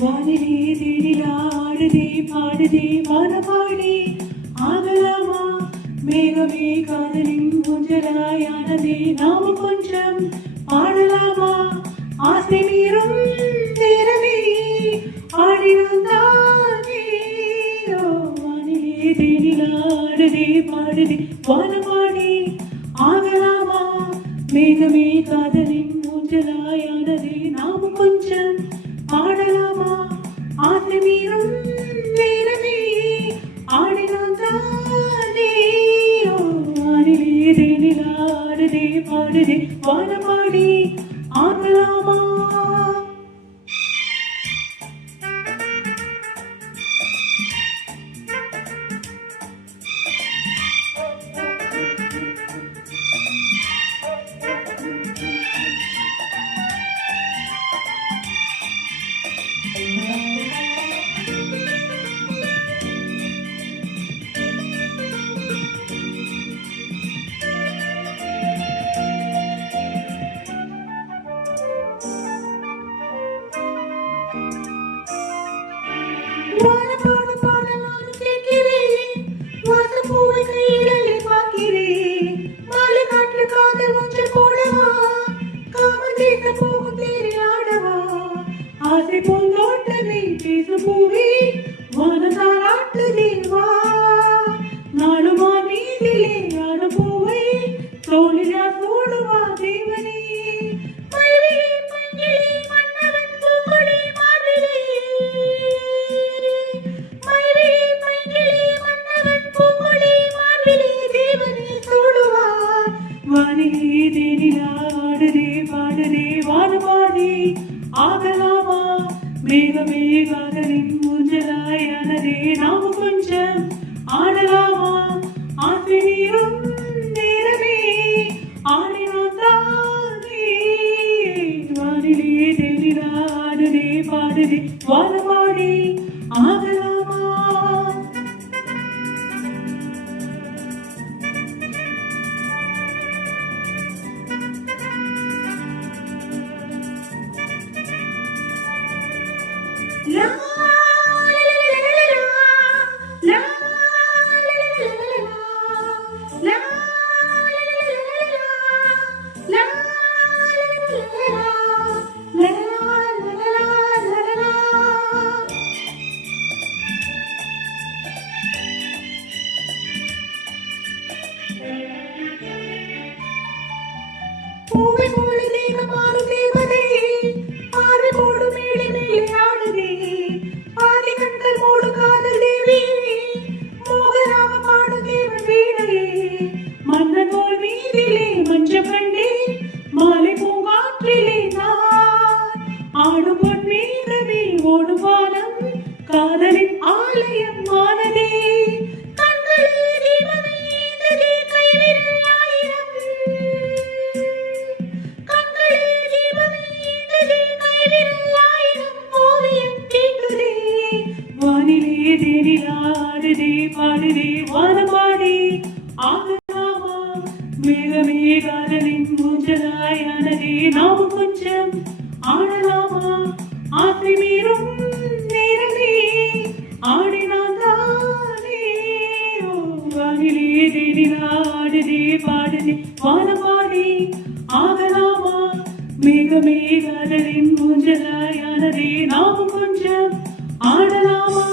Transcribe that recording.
வானிலே தேனிலா ஆடுதே பாடுதே வானபாடி ஆகலாமா மேகமே காதலின் ஊஞ்சலாயானதே நாம கொஞ்சம் பாடலாமா ஆசை மீறும் நேரமே ஆடினாலே வானிலே தேனிலா ஆடுதே பாடுதே வானபாடி ஆகலாமா மேகமே காதலின் ஊஞ்சலாயானதே நாம கொஞ்சம் பாடலாமா ஆசை மீறும் நேரமே ஆடினாலே வானிலே தேனிலா ஆடுதே பாடுதே வானபாடி ஆகலாமா. பாட பாட நானும் கேட்கிறேன் வாசப்பூவை கையிலே பார்க்கிறேன் மாலை காற்று காதல் ஒன்று போடவா காவல் தேச போகும் தேரில் ஆடவா ஆசை பூந்தோட்டமே பேசும் பூவே வானதாராட்டு தேவா நாடுமா நீதிலே ஆடும் பூவை தோழிலா சூடுவா தேவனே வானிலே தேனிலா ஆடுதே பாடுதே வானபாடி ஆகலாமா மேகமே காதலின் ஊஞ்சலாயானதே நாம கொஞ்சம் ஆடலாமா ஆசை மீறும் நேரமே ஆடினாலே வானிலே தேனிலா ஆடுதே பாடுதே வானபாடி ஆகலாமா. La பூவை போல தேகம் மாறும் தேவதே பார்வை போடும் மேடை மேலே ஆடுதே பாதி கண்கள் மூடு காதல் தேவி மோகராக பாடும் தேவன் வீணையே மன்னன் போல் மீதிலே மஞ்ச கண்டே மாலை பூங்காற்றிலே நான் ஆடும் பொன் மேகமே ஓடும் வானம் காதலின் ஆலயம் ஆனதே வானிலே தேனிலா ஆடுதே பாடுதே வானபாடி ஆகலாமா மேகமே காதலின் ஊஞ்சலாயானதே நாம கொஞ்சம் ஆடலாமா ஆசை மீறும் நேரமே ஆடினாலே வானிலே தேனிலா ஆடுதே பாடுதே வானபாடி ஆகலாமா மேகமே காதலின் ஊஞ்சலாயானதே நாம கொஞ்சம் ஆடலாமா.